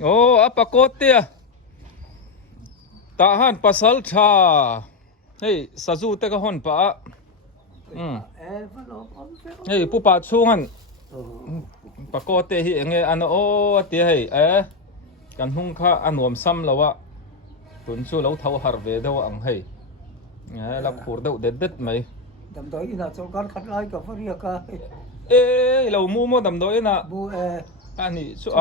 โอ้อปะโกเตียตาหันปัสสัลชาเฮ้ยสะจูเตก็หันปะเฮ้ยผู้ป่าชูหันปะโกเตhiเงอันโอเตียเฮ้ยกันหุ่งข้าอันวมซ้ำแล้ววะตุนชูเราเท่าฮาร์เวดว่าอังเฮ้ยลักขูดเด็ดเด็ดไหมดำดอยน่ะโจลการขัดไล่กับฟรีกาเรามูดำดอยน่ะบูอันนี้ชัว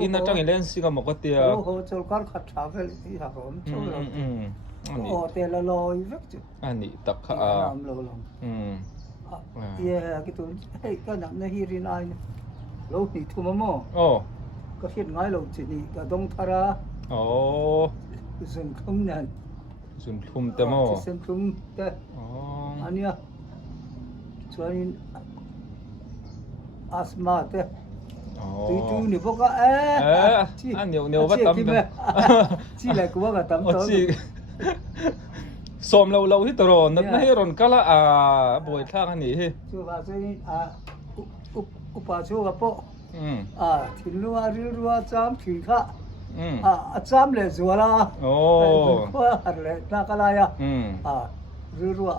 อินนัจังเอเลนสิกับมกเตียโอ้โหโจลการขัดชาเวลที่หาผมโจลโอ้เตลลอยเวกจุอันนี้ตักน้ำลงเย่กิตุนเฮ้ยก็นับในฮิรินายเราหนีทุ่มมั่งก็เห็นง่ายเราจีนี่ก็ต้องทาราส่วนคุ้มเนี่ยส่วนคุ้มแต่มั่งส่วนคุ้มแต่อันนี้ส่วนอัสมาแต่tu ni bokaอันเนียวว่าตำจีเลยกูว่าก็ตำตัวสมเราที่ตรอนนักให้รอนก็ละบวยท่ากันนี่ชัวร์ว่าใช่อุปชัวร์ก็ทิ้งรัวจามทิ้งข้าจามเลยจัวละโอ้ก็อะไรนักอะไรรัว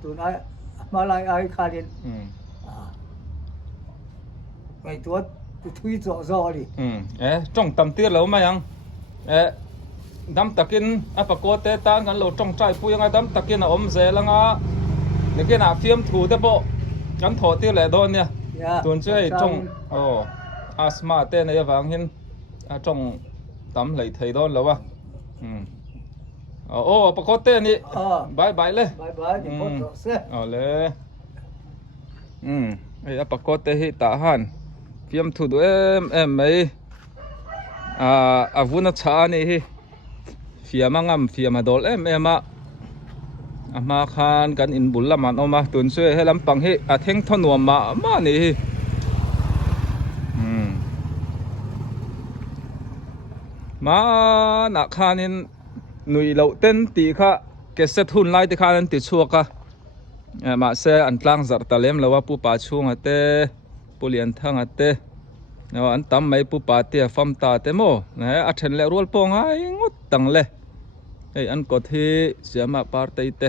ตัวนั้นมาลายไอ้ขาดินไปตัวทุยจ่อๆดิจ้องตำเตี้ยแล้วมายังดำตะกินปะโกเตตากันเราจ้องใจพูยังไงดำตะกินอมเสลังนี่กินฟิล์มถูแต่โบกันถอดเตี้ยแหละโดนเนี่ยตัวช่วยจ้องอาสมาเต้ในวังหินจ้องตำไหลไทยโดนแล้ววะโอ้ปะโกเต้นี่บายเลยบายพอจ่อเสียเอาเลยปะโกเต้ที่ตาหันฟิล์มถูด้วยไม่วุ้นชานี่ฟิล์มงามฟิล์มดอลมาคานกันอินบุลละมันออกมาตุนช่วยให้ลำปังให้เท่งทนวมมานี่มาหนักคานินหนุ่ยเหล่าเต้นตีค่ะเกษตรหุ่นไล่ตีคานินติดชัวค่ะมาเสอันกลางจัดตะเล็มแล้วว่าผู้ป่าช่วงเตะผู้เลี้ยงทั้งเตะแล้วอันตั้มไม่ผู้ป่าเตี้ยฟัมตาเตโมอัดเชนเล่รัวปงให้งดตังเลยอันก็ที่เสียมาปาร์ตี้เตะ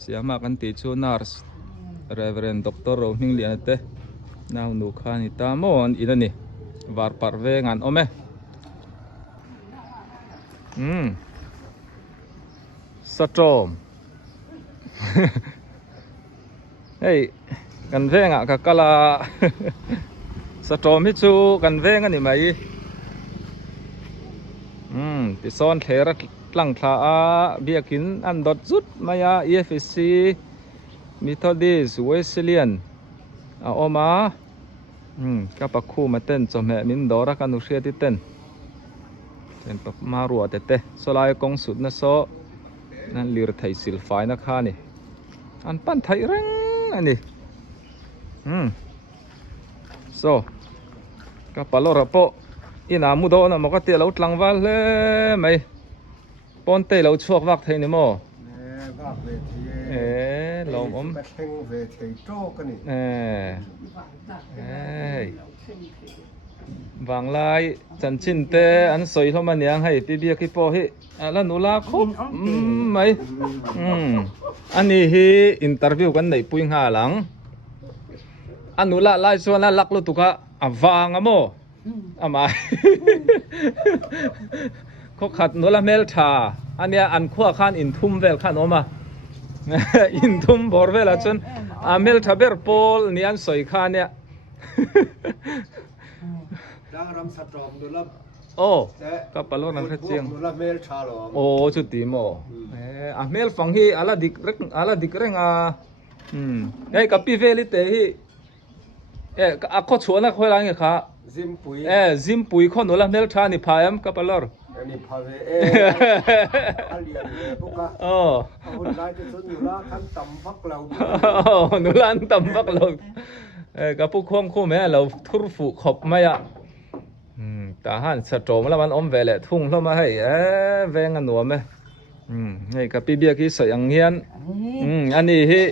เสียมากันติดชูนาร์สเรเวรนด็อกเตอร์โรมิงเลียนเตะน่าหนูขานิตาโมอันอีนั่นนี่วาร์ปาร์เวงันโอเมสตรอมเฮ้ยกันเวงกับกะลาสตรอมฮิจูกันเวงอันนี้ไหมติดซ้อนเทระลังคลาเบียกินอันดอดจุดมายาEFCมิทอดิสเวสเลียนออกมากับปักคู่มาเต้นจอมแม่มินดอรักกันอุเชียที่เต้นเป็นปักมารัวเตะสลายกองสุดนะโซนั่นลีร์ไทยสิลไฟนะข้านี่อันปั้นไทยเร่งอันนี้โซกับปลอระโปอีนามุดอนมันก็เตะเราหลังวัลเลยไหมปนเตะเราชวกวักไทยนี่มั้งลองวางลายจันชินเตอันสวยเท่ามันยังให้ปีเบียกิโปฮิแล้วหนูลาคุบไหมอันนี้ฮีอินเตอร์วิวกันในปุยหาหลังอันหนูละไล่ส่วนนั้นลักลุตุกะวางอะโมมาเขาขัดหนูละเมลชาอันนี้อันขั้วขันอินทุ่มเวลขันออกมาอินทุ่มบอร์เวลจนเมลชาเบอร์โพลนี่อันสวยขันเนี่ยโอ้ก็ปลอนั่นแค่เจียงโอ้ชุดตีโมเมลฟังฮีอะไรดิกเร่งกับพี่เวลิเตฮีก็ชวนนักคุยอะไรเงี้ยค่ะซิมปุยคนนู้นละเมลชานี่พายมกับปลอนี่พายโอ้คนไล่จะสนอยู่ละขั้นต่ำพักเราหนูละขั้นต่ำพักเรากับผู้ควงคู่แม่เราทุรฟุขบไม่อะแต่หันสะโจมแล้วมันอมเวลทุ่งแล้วมาให้แวงกันหนัวไหมให้กับปีเบียกี้ใส่ยังเฮียนอันนี้ที่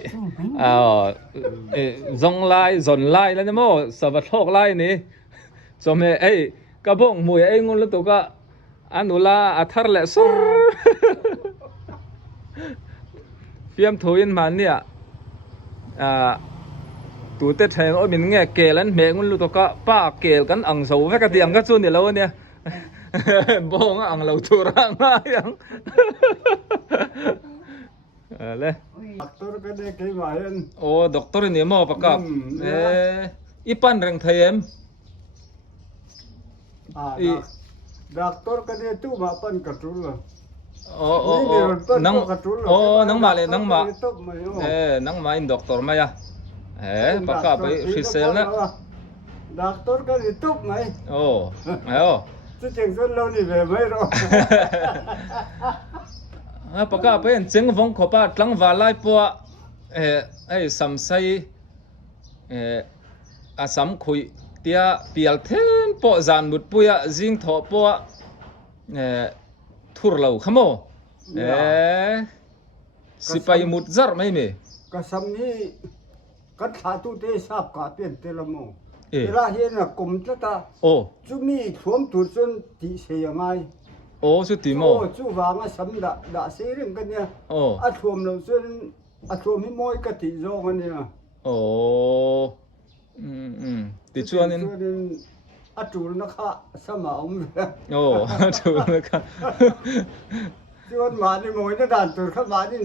ซงไล่ซนไล่แล้วเนี่ยโม่สวัสดิ์โลกไล่นี่ cho mẹ ấy các bông mùi ấy ngon lúc tụi cả anh ula athar lệ sor phim thôi mà nè tụi tết hay ở mình nghe kể lên mẹ ngon lúc tụi cả ba kể cắn ăn sầu với cái tiệm cái chuột này lâu nè bông ăn lâu thua ra ngang le Doktor ka de kay mayan. oh doktor ini mau apa kap ipan reng thầy em Doktor ka de tu mapan katul. nang male nang ma nang main doktor maya pakkaไป resell na Doktor ka de tu mai. ayo Chứ chừng xuân lâu thì về mấy rồi. pakkaไปcheng vong khopa tlang wa lai po sam sai asam khui tia pial then po zan mut puya jing tho po thur lo khamo sipai mut zar mai me Ka sam ni kan tha tu te sap ka pen te lamo. Te la hian na kum ta. Chu mi thuam tu chun ti se yangai. Chu ti mo chu wanga sam da se ring kan ya. A thuam lo chun a thuam hi moi ka ti zo kan ya. Ti chuan in a tur na kha sama om. Tur na kha. Chuan ma ni moi na dan tur kha ma ni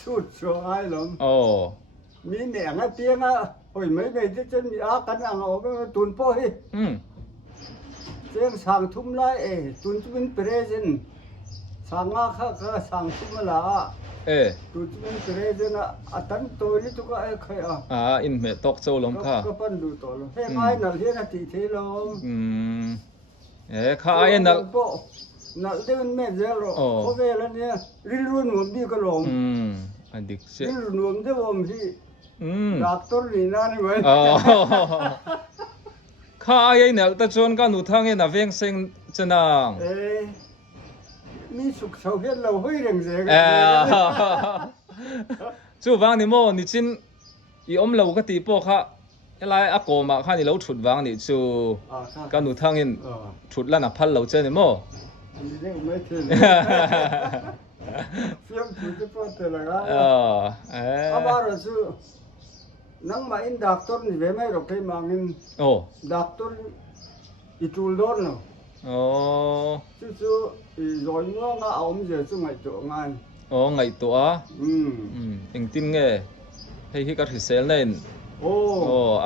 sut so ai lom. Mi ne nga piang a oi mấy ngày chứ chân á cắn ăn ở cái tuần po hi. Tiếng sang thum lại tuần chú bên present. Sang ngã khá sang thum là. Tuần chú bên present à tấn tôi đi tụi cái khai in mẹ tóc châu lắm kha. Có phân đủ tổ lắm. Thế ai nào thế là chỉ thế lắm. Khá ai nào. Nào đến mẹ giờ rồi. Có về là nha. Rin luôn muốn đi cái lồng. Anh đi. Rin luôn thế hôm thì. Doktor ni na ni mai. Kha ai nel ta chon ka nu thang na veng seng chanang. Mi suk sau hian lo hoi reng je. Chu wang ni mo ni chin I om lo ka ti po kha lai a ko ma kha ni lo thut wang ni chu ka nu thang in thut la na phal lo che ni mo. Ni de mai the. Fiam tu te po te la ga. Abaro chu nang ma in doctor ni ve mai ro kai mangin doctor itul don no chu rồi ngo nga om je chu ngai to ngai ngai to eng tin nge hei hi ka risel nen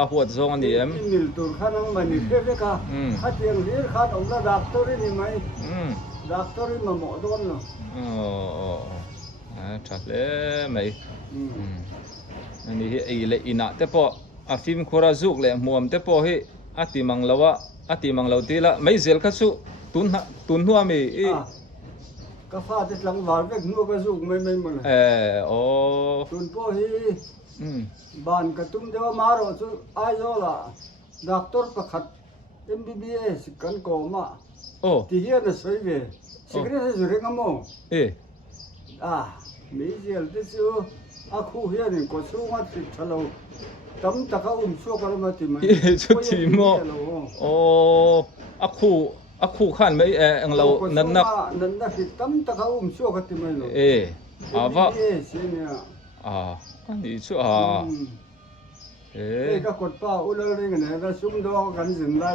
a huat zong ani em nil tur khanang mani fe ka khatiang rir khan om la doctor ni mai doctor ma mo don no chat le mai anh ấy lại ina te po a phim khora zuk le muam te po hi ati manglawa ti la mai zel kha chu tun huam mi ka fa te lang war vek nu ka zuk mai mo tun po hi ban ka tum dewa maro chu ai zo la doctor pakhat MBBS kan ko ma ti hian na soi ve secret zu reng amo mi zel te chu a khu hian in ko chu ma ti thalo tam taka so ka ma ti mai chu ti mo a khu khan mai ang lo nan na hi tam taka so ka ti mai lo ava ni chu ka kot pa ulal ring ne da sum do kan jin la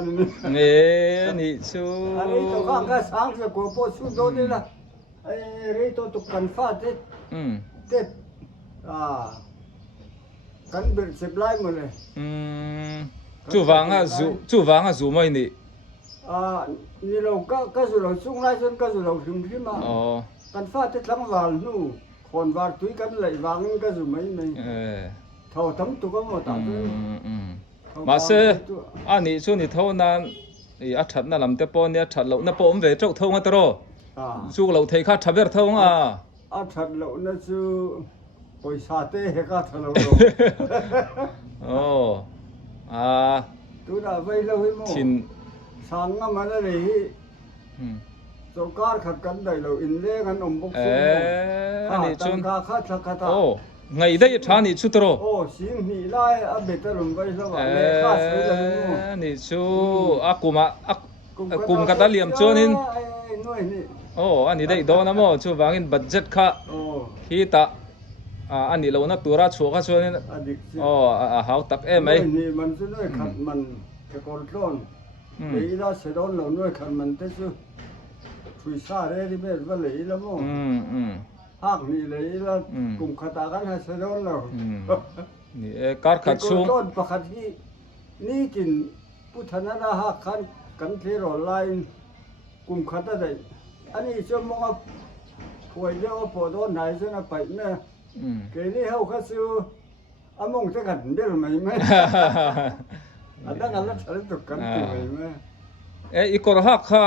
ni chu ai to ka sang se ko po su do de la re to kan fa te te kan bir supply mo le chu wanga zu mai ni ni lo ka zu lo sung lai son ka zu lo him him ma kan fa te tlang wal nu khon war tui kan lai wang ka zu mai mai thau tam tu ko mo ta ma se ani chu ni thau nan a that na lam te po ne that lo na po om ve chau thau nga tro chu lo thei kha thaber thau nga a that lo na chu poi sa te he ka thalo tu da vai lo hi mo chin sang nga ma na le hi सरकार खत kan dai lo in le kan om bok ani chun ka kha tha kha ta ngày đây thà nị chút rồi โอ้สิงนี่ไล่อาเบตลุมไปซะว่าแม่ข้าสวยเลยนู่น nị chú cùng cả ta liềm cho nên ไอ้หน่วยนี่ anh đây đó nè mò chú vàng in budget khá โอ้ khi ta anh đi lâu nó tua ra chúa cho nên อดีตสิ háo tắc em หน่วย ấy นี่มันจะหน่วยขัดมันตะกอนร้อนเดี๋ยวเราเสด็จเราหน่วยขัดมันแต่ซูคุยซาเร่ที่เป็นว่าเลยแล้วมั้ง หากนี่เลยแล้วกลุ่มขตากันให้เสด็จเรา นี่การขัดช่วง ต้นประคัดที่นี่กินพุทธนาราหักขันกันเทรอไลน์กลุ่มขตาได้อันนี้จะมองว่าป่วยเยอะพอโดนไหนจะน่ะไปแม่เกนี่เฮาเขาซื้ออามงจะกันเดี๋ยวไหมแม่อันนั้นอันละฉันตกกันตัวไหม อีกรหักข้า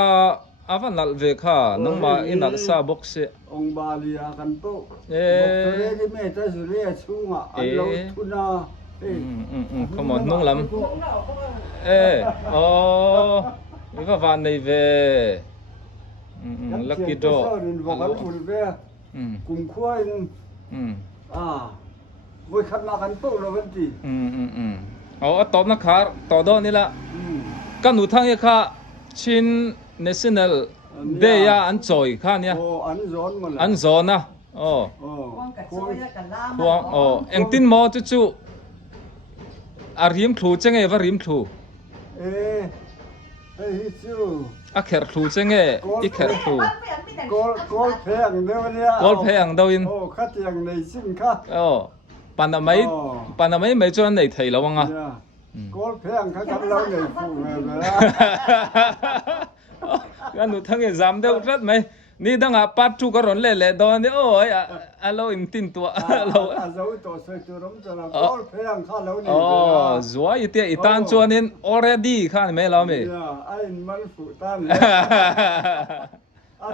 อาวันนัลเวข้าน้องมาอินัลซาบ็อกเซ องบาลียกันปุ๊บบอกตัวเลที่แม่จะสุเรียชุ่งอ่ะอันเราทุนาขมอนนุ่งลำมีว่าวันในเวลักกี้โดบอกกันหมดเวกลุ่มขั้ววุ้ยขัดมากันปุ๊บเราเป็นทีตอบนะครับต่อดอนี่ละกันหนูทั้งยี่ข้าชิน national day อันจอยข้าเนี่ยอันจอนนะควงเอ็งตินมอจู่อาริมครูจังไงว่าริมครูอาเขรครูจังไงอีเขรครูกอลแพงเดี๋ยวนี้กอลแพงดาวินคัดยังในสิ่งค่ะปานนั้นไม่จวนในไทยแล้ววังอ่ะกอลแพงเขาทำเราในฟูเลยกันหนูทั้งยังจำได้รัดไหมนี่ดังอ่ะปัดทุกคนเล่ๆตอนนี้โอ้ยเราอินตินตัวเราตัวสวยตัวร้อนจะเรากอลแพงข้าเราเนี่ยสวยอีเตียอีตานจวนนี่ already ข้าไม่เราไม่ไอ้มันฟูตัน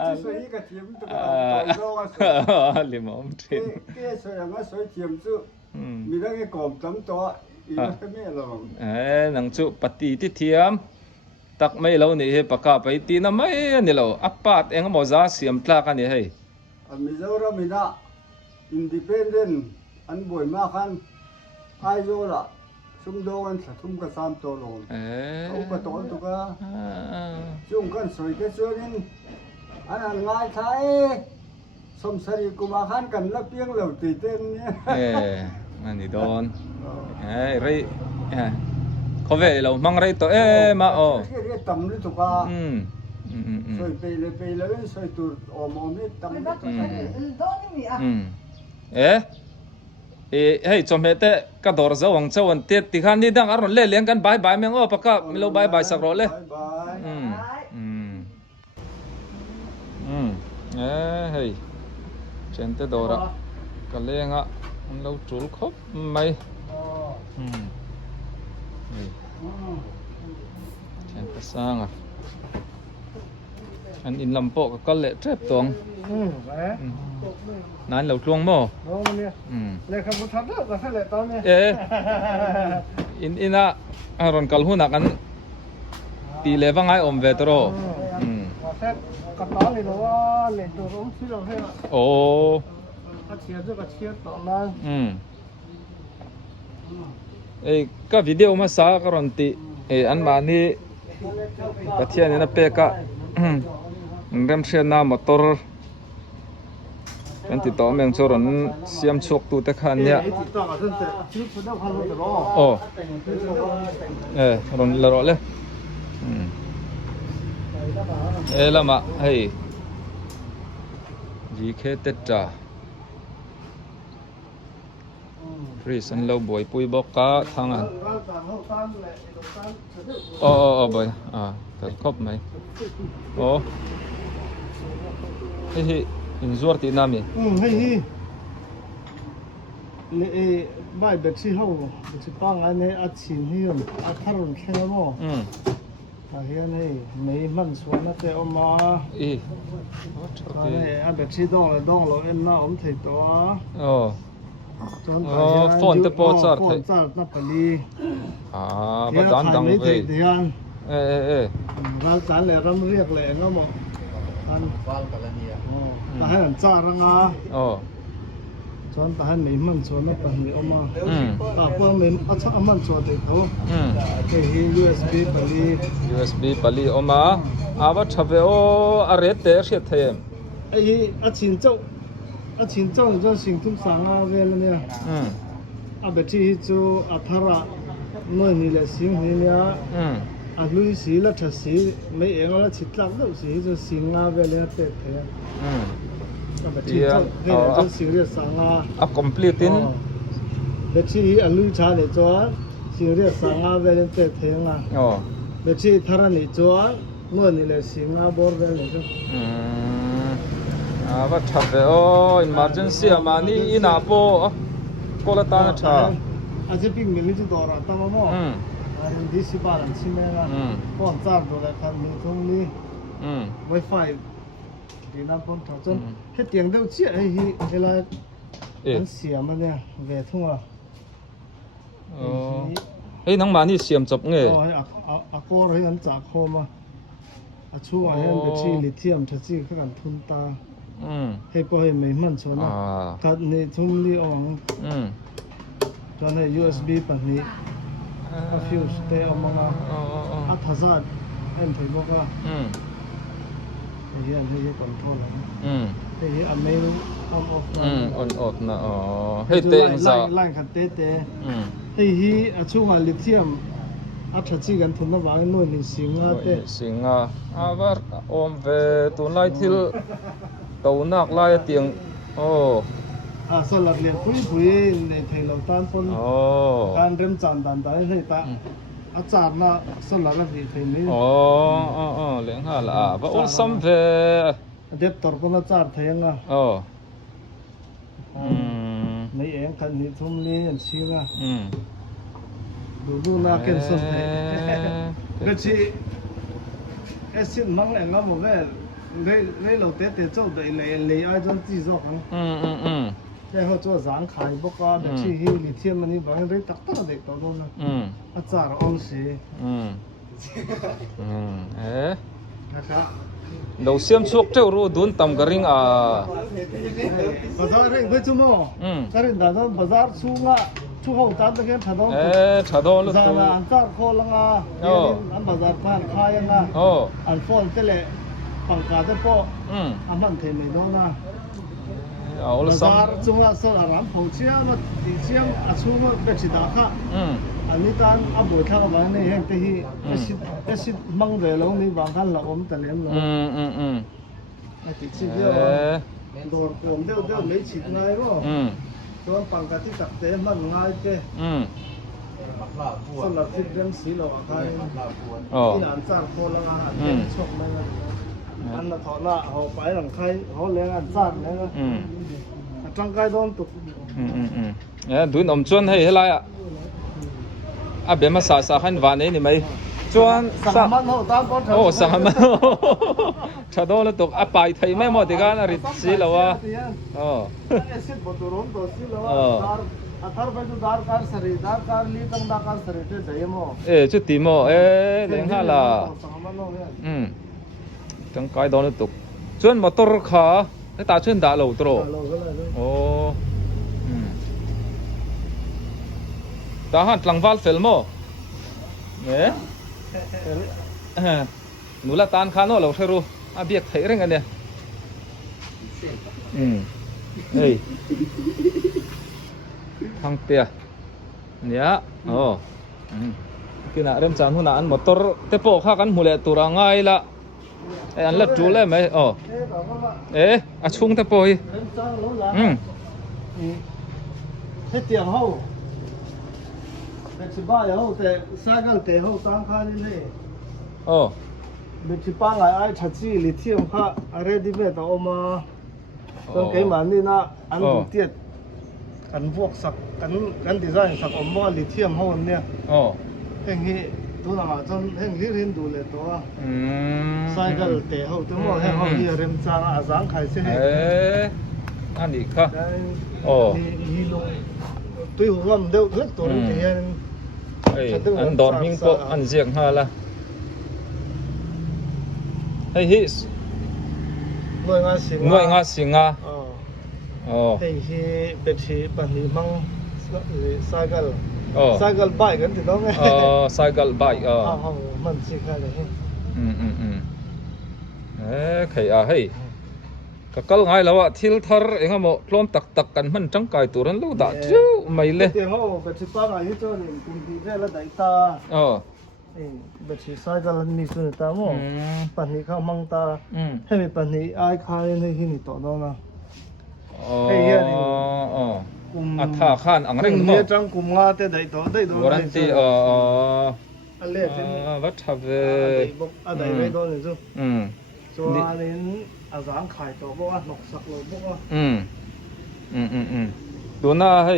ที่สวยกับเทียมตัวเราลิมอมทินเกี่ยสวยงั้นสวยเทียมจู่มีได้แค่กบตั้งตัวอีกแค่ไม่หรอกนังจู่ปฏิทิเทียมตักไม่เราเนี่ยปากกาไปตีน้ำไม่เนี่ยเราอัปปัดเองก็มอจ้าเสียมตลากันเนี่ยให้มีเจ้าเรามีนะอินดิเพนเดนอันบ่อยมากขันไอโยละชุ่มโดนชุ่มกระซามตัวลงเอากระตุ้นตัวก็ชุ่มกันสวยแค่สวยนี่อันนั้นง่ายใช่สมศรีกุมาขันกันแล้วเพียงเหล่าตีเต้นเนี่ยอันนี้โดนไรเขาเวเรามังไรตัวมาเรียกต่ำนี่ถูกป่ะสวยไปเลยสวยตัวออกมาไม่ต่ำheyจอมเหตุก็ดอร์เจ้าวังเจ้าวันเตี้ยที่ขันนี่ดังอารมณ์เลี้ยงกันบายบายเมียงปากกาไม่รู้บายบายสักรอบเลยเฮ้ยเจนเตดอระก็เลี้ยงอ่ะเราจุลครบไหมเจนเตสร้างอ่ะอันอินลำโปก็เละเจ็บตัวนั่นเราทวงโม่เลยคำพูดทัดแล้วก็แค่เลยตอนนี้อินอ่ะรอนกัลหุ่นกันตีเลวังไงอมเวทโรกับตอนนี้เราว่าเล่นตัวร้องที่เราให้โอ้ก็เชียร์ด้วยก็เชียร์ต่อนั้นก็วิดีโอมาสาการันตีอันมานี่กระเทียนนี่นะเป๊กอะเริ่มเชียร์น้ำมอเตอร์กันติดต่อเมืองโจรนเสียมชกตัวตะขันเนี่ยโอ้รอนละรอเลยละมาเฮ้ยยีเคเตจ่าฟรีสันเราบ่อยปุยบอกกะทางอ่ะบ่อยแต่ครบไหมโอ้เฮ้ยอินซวร์ตีน้ำมีเฮ้ยนี่บ่ายเบ็ดที่ห้องเบ็ดที่ปังอันนี้อัดชินที่อยู่อัดทารุณแค่ไหนมั้งเฮียนี่ไม่มันสวนนะแต่ออกมาอันเบ็ดที่ดองเลยเราเอ็นน่าอมถิดตัวฟอนต์โปรดสัตว์นับไปลีบัดดังเว้ยร้านจานเลยรำเรียกเลยก็บอกอันฟังกันแล้วเนี่ยแต่ให้อันจ้ารังอ่ะ จอนตาให้ไม่มันชวนนับปันนี้ออกมาตาพวกมันอัชมันชวนเด็กเขาเฮ้ย USB ปลี USB ปลีออกมาอาว่าชาวเวออาเรตเตอร์เสียเทมไอ้อาชินเจ้านี่จะสิ่งทุกสังอาเวลเนี่ยอาเบที่จูอัธระน้อยนี่แหละสิ่งนี้เนี่ยอาลุยสีละทัศสีไม่เองละชิดลักเดียวสีจะสิ่งอาเวลเนี่ยเตะเทอาเบที่เจ้าเนี่ยจะสิ่งเรียกสังอาcomplete in เบที่อาลุยชาเนี่ยจ้าสิ่งเรียกสังอาเวลเนี่ยเตะเทงาเบที่ธารนี่จ้าน้อยนี่แหละสิ่งอาบอร์เวลเนี่ยจ้าว่าชาวเวอ emergency มานี่อินาโปก็ละตาชาอาจจะปิ้งมิลลิจุดอร์ตั้งมั่วดิสิบารันชิเมล่ะป้อนจ่าดูแลกันมีตรงนี้ Wi-Fi ดีนะป้อนถอดจนแค่เตียงเดียวเชี่ยไอ้ฮีเวลามันเสียมันเนี่ยเวทุ่งอ่ะเฮ้ยน้องมานี่เสียมจบไงอาโก้ให้กันจากโคมาช่วยให้เป็นชีลิเทียมชัดจีขึ้นกันทุนตาให้พอให้ไม่มันชนนะกัดในทุ่งนี้อ่องจนให้ USB ปันนี้ฟิวส์เตะออกมาทัศน์เอ็นถือบอกว่าเฮียคอนโทรลเฮียอเมริกอนออฟนะเฮ้ยเตะไล่ขัดเตะเฮียช่วงลิเทียมชัดจีกันทุนระหว่างนู่นนี่สิงห์เตะสิงห์ว่าอมเวตัวไล่ที่ตัวนักไล่เตียงสลับเรียนปุยในไทยเราตั้งคนการเริ่มจันดันได้ให้ตาอาจารย์น่ะสลับเรียนไทยนี้เลี้ยงห่าละว่าอุลซัมเวเด็กตอร์คนอาจารย์ไทยอ่ะในเองกันนี่ทุ่มนี้อันชิงอ่ะดูน่าเก่งสุดเลยก็ชีเอสิมังเองก็บอกว่าเลยเราเตะเจ้าได้เลยไอ้จนจีโจ้ของแต่เขา做ร้านขายพวกก็แบบที่ฮิลิเทียมมันนี่บางเรื่องตักตักเด็กตัวนู้นนะอาจารย์องศีนะครับเราเสียมชุกเจ้ารู้ดุนตำกระริงภาษาเรื่องเพื่อชั่วโมงกระริงแต่ถ้าภาษาสูงอ่ะชั่วโมงจัดตะเกียบชาดอนภาษาอันจัดโคลังอ่ะอันภาษาผ่านคายนะอันฟอนเตะปังกาเตปอันมันเทไม่โดนนะภาษาจุงละสารามผู้เชี่ยวมาดิเชี่ยวอาชูมาเบชิดาค่ะอันนี้การอับบุตรกับวันนี้เห็นที่เอชิดมังเวลงนี่บางครั้งเราอมตะเลียมเลยไอ้ที่ชิดเดียวโดนผมเดียวไม่ชิดง่ายก็ตัวปังกาที่ตักเตะมันง่ายเจ้สำหรับที่เรื่องสีเราใครที่อ่านสร้างโคลังอาหารชอบไหมอันนั้นถอดละเขาไปหลังใครเขาเลี้ยงอันสั้นเลยนะจังไกโดนตุกดูนมจวนให้ไรเบียมาสาขันวานนี้นี่ไหมจวนสังมันเขาตามก้อนสังมันชาโดนตุกไปไทยไม่หมดดีกันริสีแล้ววะสิบตัวร้อนตัวสีแล้วอัธรไปดูดาร์การสรีดาร์การลีตังดาร์การสรีเจ๊ยโมจุดตีโมเลี้ยงห่าละจังไกโดนตุกจวนมอเตอร์ขาไอ้ตาชวนด่าเราตรตาหันหลังวาลเฟลโมหนูละตานคานเราเชื่อรู้เบียกไถเรื่องกันเนี่ยเฮ้ยทางเตียเนี่ยกินอะไรจานหัวหน้าอันมอเตอร์เตปโปข้ากันหูเละตัวร่างไงละอันละจูเลยไหมช่วงเตปโปยให้เตียงเขาเป็นสิบ้าเขาแต่สร้างกันเตะเขาตามข้านี่เลยเป็นสิบ้าไอ้ชัดจีลิเทียมข้าอะไรดีเบตออกมาตรงเกมันนี่นะอันดูเตี้ยกันพวกสักกันดีไซน์สักอมว่าลิเทียมเขาเนี่ยเองที่ตัวหน้าจนเองเรียนดูเลยตัวใส่กันเตะเขาทั้งหมดให้เขาเรียนจางอาสังไข่เสียอันนี้ค่ะนี่ลงตัวหัวมันเดือดตัวนี้เองอันดอนหิ้งโปอันเสียงฮาละเฮ้ยฮิสหน่วยงานสิงห์ oh thì biệt thì bản thì mang cycle oh cycle bike kan thì nó nghe cycle bike mình chỉ khai đấy khởi hay cái câu ngay là vậy thiếu thar anh em một lom tắc tắcกันมันจังไก่ตัวนั้นลูกด่าจู้ไม่เลย tiếng họ biệt thì ba ngày hết cho nên cùng đi ra là đại ta biệt thì cycle ni xuân ta mo bản thì không mang ta hay bị bản thì ai khai nên thì ni tổ đó na thà khan ang reng mo trong cùng nga te đại tổ warranty lệ what have đại vậy đó này chứ cho nên dáng khai tổ bố nọc sặc rồi bốตัวน่าให้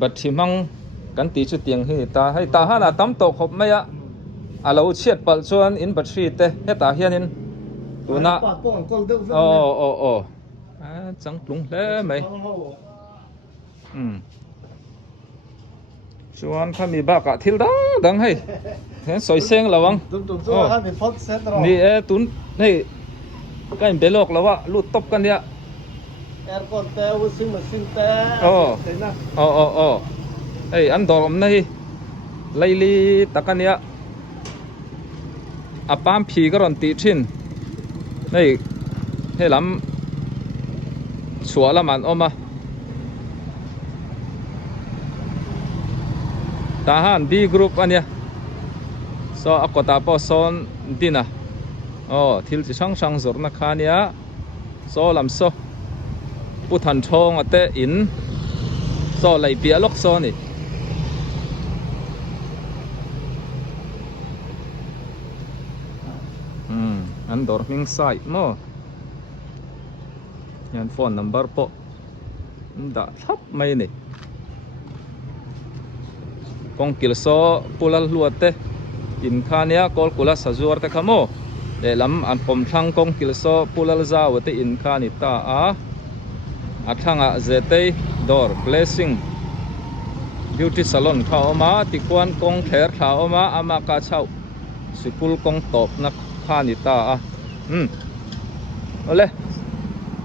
บัดที่มังกันตีชุดเตียงให้ตาหาน่ะตั้มตกขบไม่อะเราเชียดปัลชวนอินบัดชีเตให้ตาเฮียนินตัวน่ะจังปรุงแล้วไหมชวนข้ามีบ้ากะทิลดังให้เห็นสวยเซ็งระวังนี่ตุนให้ก็เห็นเบลอกแล้วว่าลูดตบกันเนี่ยaircon te washing machine te thế na anh đổ hôm nay lấy li tắc anh ya apam phi cái ròn tị chín này hay lắm xóa làm ăn ôm à tahan B group anh ya so ako tapo son din à thil chỉ sang rồi na khani ya so làm soผู้ทันชงเตอินโซไหลเปียลกโซนี่อันดอร์มิงไซโมยันโฟนนัมเบอร์โปด่าทับไม่นี่กองกิลโซปุลลัวเตอินคาเนียกอลกุลาสจวร์เตขโมเดลัมอันปมทังกองกิลโซปุลลซาวเตอินคานิตาathanga zete door blessing beauty salon kha oma tikwan kong ther kha oma ama ka chau sikul kong top na kha ni ta ole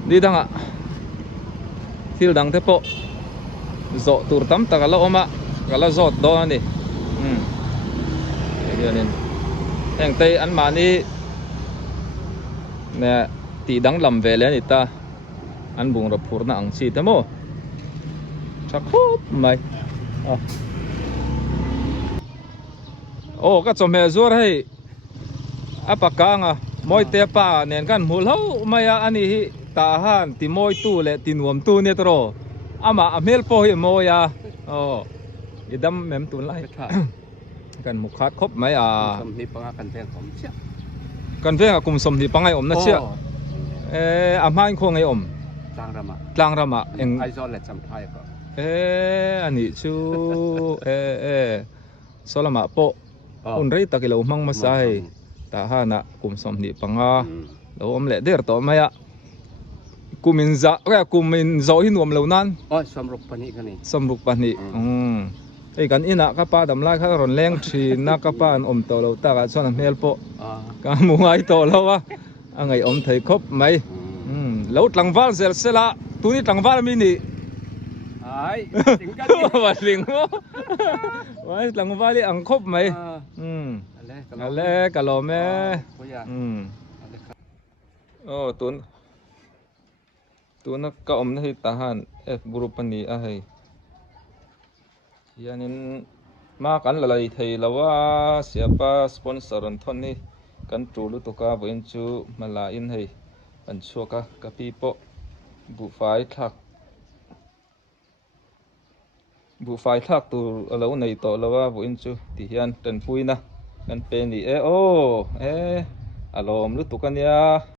di danga thil dang te po zo tur tam ta kala oma kala zot do ni yanin eng te an ma ni ne ti dang lam ve le ni ta anh buông ra phur na ang chi thế mo chắc khóc mày cái chom he zuar hay apaka nga moi te pa nen kan mul ho maya ani hi ta han ti moi tu le ti nuam tu ne tro ama amel po hi moya idam mem tu lai kan mukhat khop mai som ni panga kan theng om chia kan ve kum som ni pangai om na chia amhain kho ngai om tlang rama eng ai zo le cham thai ko anh ấy chú sao mà po un rei takilo mang masai ta hana kum som ni panga lo om le der to maya kumin zo hin om lo nan samruk pani kani samruk pani ei kan ina ka pa dam lai kha ron leng thi na ka pa an om to lo ta ka chon mel po ka mu ngai to lo wa angai om thei khop mai lo tlangwal zel sela tu ni tlangwal mi ni ai và liền quá vậy lần vali ăn khóc mày ale cả lò mẹ tuấn nó cọm nó thì tahan f group pani à hay yanin ma kan lalai thei lawa siapa sponsor an thon ni kan tulu to ka voin chu mala in hay an chuaka ka pi po bu fai thak bu fai thak tu alo nei to lawa voin chu ti hian tan pui na kan pe ni alom lu tu kan ya